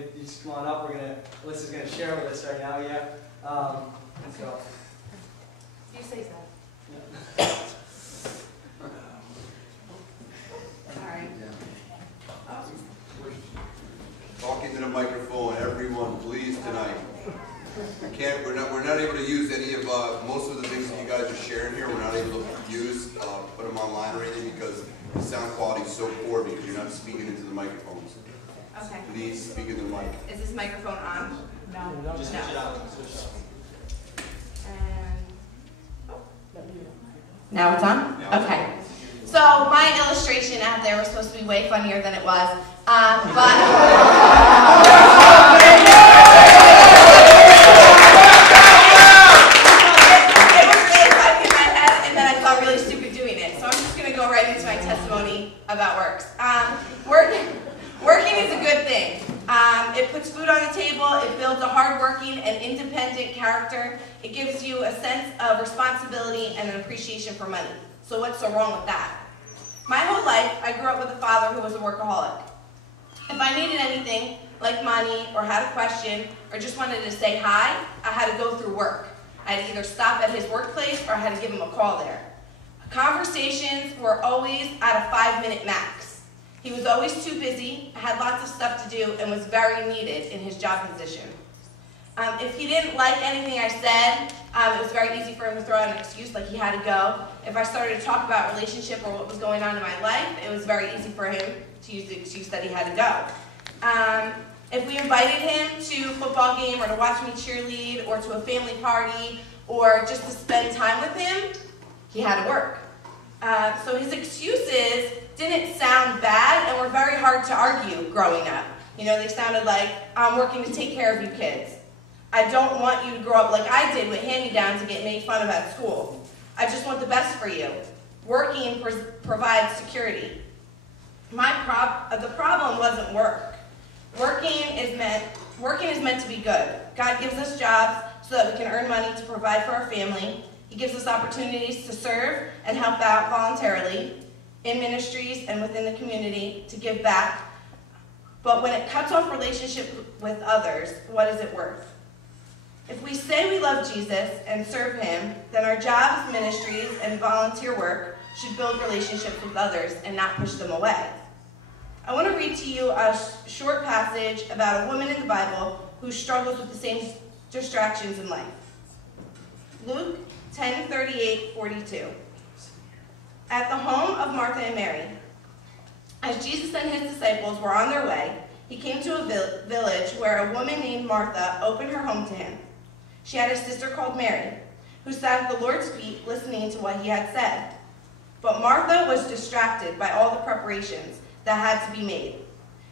You just come on up. Alyssa's gonna share with us right now. Yeah. So. You say so. Yeah. Sorry. Talk into the microphone, everyone, please, tonight. We're not able to use any of, most of the things that you guys are sharing here, we're not able to use, put them online or anything because the sound quality is so poor because you're not speaking into the microphones. Okay. Please speak into the mic. Is this microphone on? No. Just switch it out. Switch it out. Now it's on? Okay. So my illustration out there was supposed to be way funnier than it was, but it was really funny in my head, and then I felt really stupid doing it. So I'm just going to go right into my testimony about works. Working is a good thing. It puts food on the table, it builds a hardworking and independent character, it gives you a sense of responsibility and an appreciation for money. So what's so wrong with that? My whole life, I grew up with a father who was a workaholic. If I needed anything, like money, or had a question, or just wanted to say hi, I had to go through work. I had to either stop at his workplace or I had to give him a call there. Conversations were always at a 5-minute max. He was always too busy, had lots of stuff to do, and was very needed in his job position. If he didn't like anything I said, it was very easy for him to throw out an excuse like he had to go. If I started to talk about relationship or what was going on in my life, it was very easy for him to use the excuse that he had to go. If we invited him to a football game or to watch me cheerlead or to a family party or just to spend time with him, he had to work. So his excuses didn't sound bad and were very hard to argue growing up. You know, they sounded like, I'm working to take care of you kids. I don't want you to grow up like I did with hand-me-downs and get made fun of at school. I just want the best for you. Working provides security. The problem wasn't work. Working is meant to be good. God gives us jobs so that we can earn money to provide for our family. He gives us opportunities to serve and help out voluntarily in ministries and within the community to give back. But when it cuts off relationship with others, what is it worth? If we say we love Jesus and serve him, then our jobs, ministries, and volunteer work should build relationships with others and not push them away. I want to read to you a short passage about a woman in the Bible who struggles with the same distractions in life. Luke 10:38-42. At the home of Martha and Mary, as Jesus and his disciples were on their way, he came to a village where a woman named Martha opened her home to him. She had a sister called Mary, who sat at the Lord's feet listening to what he had said. But Martha was distracted by all the preparations that had to be made.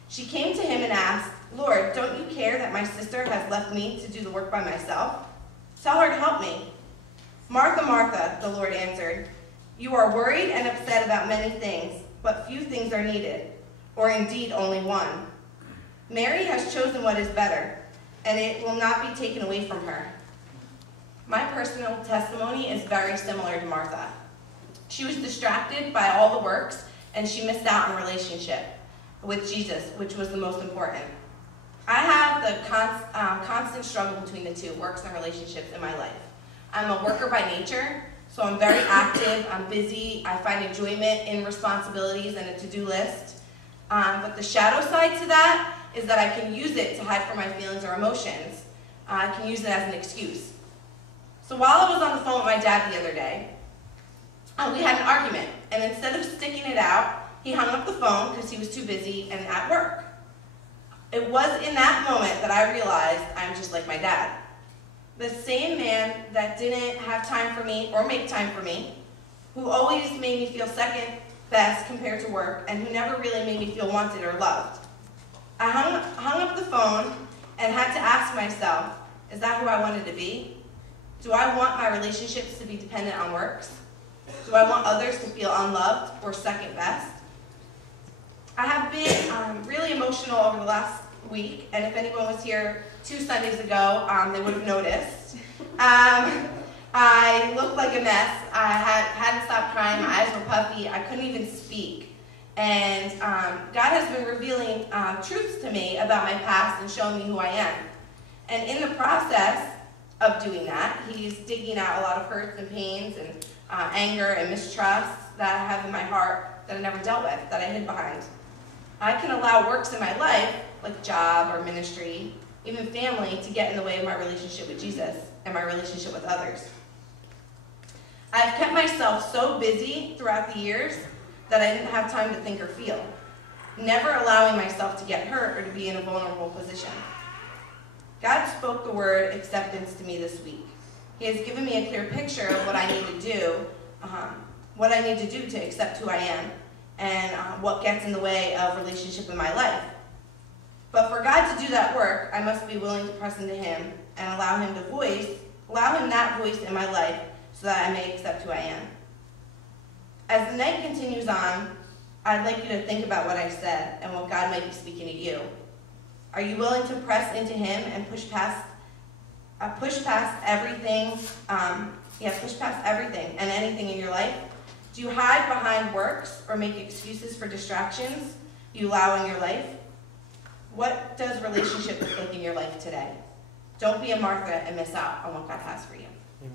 She came to him and asked, Lord, don't you care that my sister has left me to do the work by myself? Tell her to help me. Martha, Martha, the Lord answered, you are worried and upset about many things, but few things are needed, or indeed only one. Mary has chosen what is better, and it will not be taken away from her. My personal testimony is very similar to Martha. She was distracted by all the works, and she missed out on relationship with Jesus, which was the most important. I have the constant struggle between the two, works and relationships, in my life. I'm a worker by nature, so I'm very active, I'm busy, I find enjoyment in responsibilities and a to-do list. But the shadow side to that is that I can use it to hide from my feelings or emotions. I can use it as an excuse. So while I was on the phone with my dad the other day, we had an argument, and instead of sticking it out, he hung up the phone because he was too busy and at work. It was in that moment that I realized I'm just like my dad. The same man that didn't have time for me or make time for me, who always made me feel second best compared to work, and who never really made me feel wanted or loved. I hung up the phone and had to ask myself, is that who I wanted to be? Do I want my relationships to be dependent on works? Do I want others to feel unloved or second best? I have been really emotional over the last week, and if anyone was here 2 Sundays ago, they would have noticed. I looked like a mess. I hadn't stopped crying. My eyes were puffy. I couldn't even speak. And God has been revealing truths to me about my past and showing me who I am. And in the process of doing that, He's digging out a lot of hurts and pains and anger and mistrust that I have in my heart that I never dealt with, that I hid behind. I can allow works in my life, like job or ministry, even family, to get in the way of my relationship with Jesus and my relationship with others. I've kept myself so busy throughout the years that I didn't have time to think or feel, never allowing myself to get hurt or to be in a vulnerable position. God spoke the word acceptance to me this week. He has given me a clear picture of what I need to do to accept who I am and what gets in the way of relationship in my life. But for God to do that work, I must be willing to press into Him and allow Him that voice in my life so that I may accept who I am. As the night continues on, I'd like you to think about what I said and what God might be speaking to you. Are you willing to press into Him and push past everything? Push past everything and anything in your life. Do you hide behind works or make excuses for distractions you allow in your life? What does relationship look like in your life today? Don't be a Martha and miss out on what God has for you. Mhm.